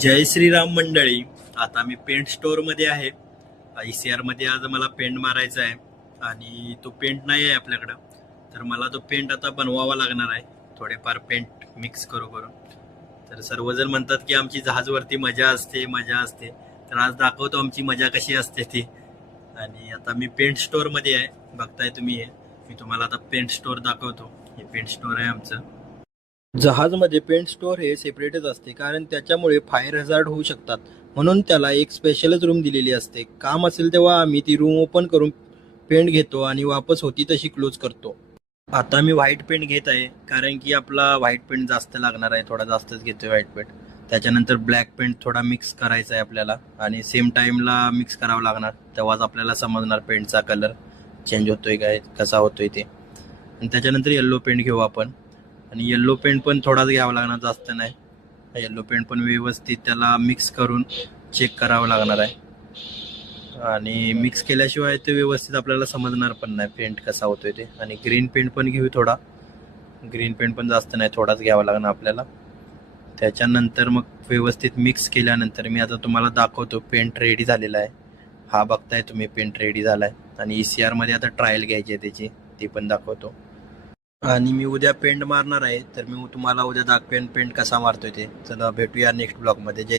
जय श्रीराम मंडळी. आता मी पेंट स्टोअरमध्ये आहे. आय सी आरमध्ये आज मला पेंट मारायचा आहे आणि तो पेंट नाही आहे आपल्याकडं. तर मला तो पेंट आता बनवावा लागणार आहे. थोडेफार पेंट मिक्स करू करून. तर सर्वजण म्हणतात की आमची जहाजवरती मजा असते मजा असते. तर आज दाखवतो आमची मजा कशी असते ती. आणि आता मी पेंट स्टोअरमध्ये आहे. बघताय तुम्ही हे. मी तुम्हाला आता पेंट स्टोअर दाखवतो. हे पेंट स्टोअर आहे आमचं. जहाजमध्ये पेंट स्टोअर हे सेपरेटच असते कारण त्याच्यामुळे फायर हझार्ड होऊ शकतात. म्हणून त्याला एक स्पेशलच रूम दिलेली असते. काम असेल तेव्हा आम्ही ती रूम ओपन करून पेंट घेतो आणि वापस होती तशी क्लोज करतो. आता मी व्हाईट पेंट घेत आहे कारण की आपला व्हाईट पेंट जास्त लागणार आहे थोडा जास्तच घेतोय व्हाईट पेंट त्याच्यानंतर ब्लॅक पेंट थोडा मिक्स करायचा आहे आपल्याला. आणि सेम टाईमला मिक्स करावं लागणार. तेव्हाच आपल्याला समजणार पेंटचा कलर चेंज होतोय काय कसा होतोय ते. आणि त्याच्यानंतर येल्लो पेंट घेऊ आपण. आणि येल्लो पेंट पण थोडाच घ्यावा लागणार जास्त नाही. येल्लो पेंट पण व्यवस्थित त्याला मिक्स करून चेक करावं लागणार आहे. आणि मिक्स केल्याशिवाय ते व्यवस्थित आपल्याला समजणार पण नाही पेंट कसा होतोय ते. आणि ग्रीन पेंट पण घेऊ थोडा. ग्रीन पेंट पण जास्त नाही थोडाच घ्यावा लागणार आपल्याला. त्याच्यानंतर मग व्यवस्थित मिक्स केल्यानंतर मी आता तुम्हाला दाखवतो पेंट रेडी झालेला आहे. हा बघताय तुम्ही पेंट रेडी झाला आहे आणि ई सी आरमध्ये आता ट्रायल घ्यायची आहे त्याची ती पण दाखवतो. आणि मी उद्या पेंट मारणार आहे तर मी तुम्हाला उद्या दाखवेन पेंट कसा मारतोय ते. चला भेटूया नेक्स्ट ब्लॉगमध्ये जय